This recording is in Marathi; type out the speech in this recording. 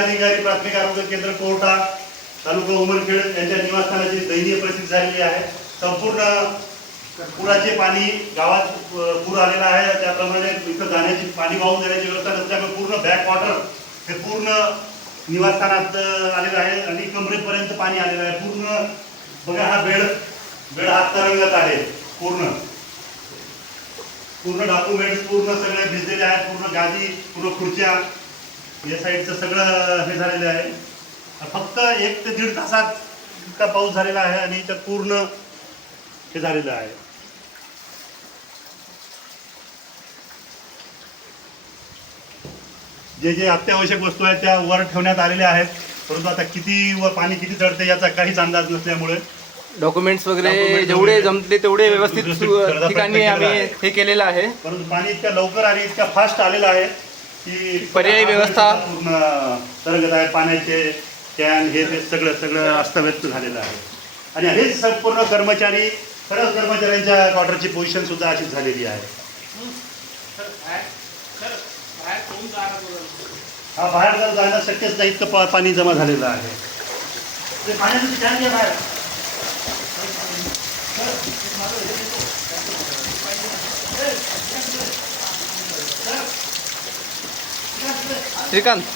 अधिकारी प्राथमिक आरोग्य केंद्र कोर्टा तालुका उमरखेड यांच्या निवासस्थानाची दयनीय परिस्थिती झालेली आहे संपूर्ण पुराचे पाणी गावात पूर आलेला आहे त्याप्रमाणे इथं जाण्याची पाणी वाहून जाण्याची व्यवस्था नसल्यामुळे पूर्ण बॅक वॉटर हे पूर्ण निवासस्थानात आलेलं आहे आणि कमरेपर्यंत पाणी आलेलं आहे पूर्ण बघा हा बेड बेड हात तरंगत आहे पूर्ण पूर्ण डॉक्युमेंट्स पूर्ण सगळे भिजलेले आहेत पूर्ण गादी पूर्ण खुर्च्या या साईडचं सगळं हे झालेलं आहे फक्त एक ते दीड तासात इतका पाऊस झालेला आहे आणि इथं पूर्ण हे झालेलं आहे जे जे अत्यावश्यक वस्तू आहेत त्या वर ठेवण्यात आलेल्या आहेत परंतु आता किती वर पाणी किती चढते याचा काहीच अंदाज नसल्यामुळे डॉक्युमेंट्स वगैरे जेवढे जमते तेवढे व्यवस्थित ठिकाणी आम्ही हे केलेलं आहे परंतु पाणी इतक्या लवकर आणि इतक्या फास्ट आलेलं आहे की पर्यायी व्यवस्था पूर्ण तरगत आहे पाण्याचे कॅन हे ते सगळं सगळं अस्तव्यस्त झालेलं आहे आणि हे संपूर्ण कर्मचारी खरंच कर्मचाऱ्यांच्या क्वार्टरची पोझिशन सुद्धा अशीच झालेली आहे हा बाहेर जर जाणं शक्यच नाही इतकं पाणी जमा झालेलं आहे ते पाण्याचं శ్రీకాంత్